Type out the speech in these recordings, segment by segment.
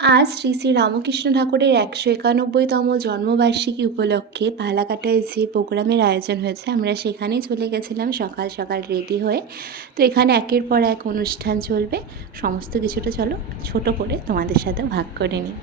আজ শ্রী শ্রী রামকৃষ্ণ ঠাকুরের ১৯১তম জন্মবার্ষিকী উপলক্ষে ফালাকাটায় যে প্রোগ্রামের আয়োজন হয়েছে আমরা সেখানেই চলে গেছিলাম সকাল সকাল রেডি হয়ে। তো এখানে একের পর এক অনুষ্ঠান চলবে, সমস্ত কিছুটা চলো ছোট করে তোমাদের সাথে ভাগ করে নিই।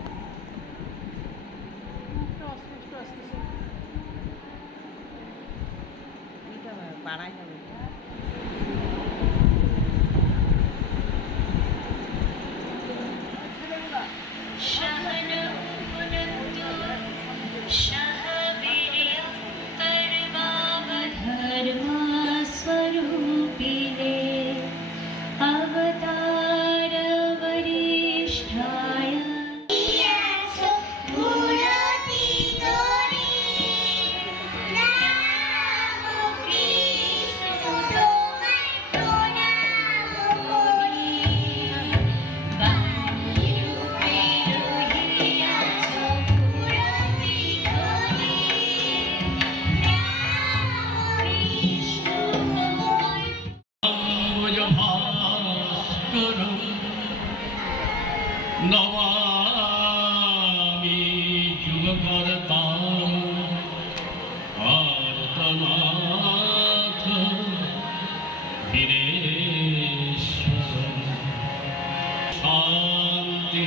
নমামি যুগকর্তাম আর্তনাথ বীরেশ্বরম। শান্তি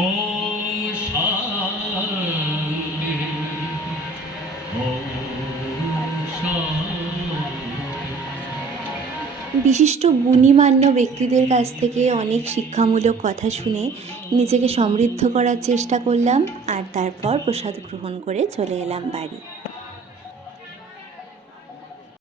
ওম শান্তি ওম শান্তি। বিশিষ্ট গুণীমান্য ব্যক্তিদের কাছ থেকে অনেক শিক্ষামূলক কথা শুনে নিজেকে সমৃদ্ধ করার চেষ্টা করলাম, আর তারপর প্রসাদ গ্রহণ করে চলে এলাম বাড়ি।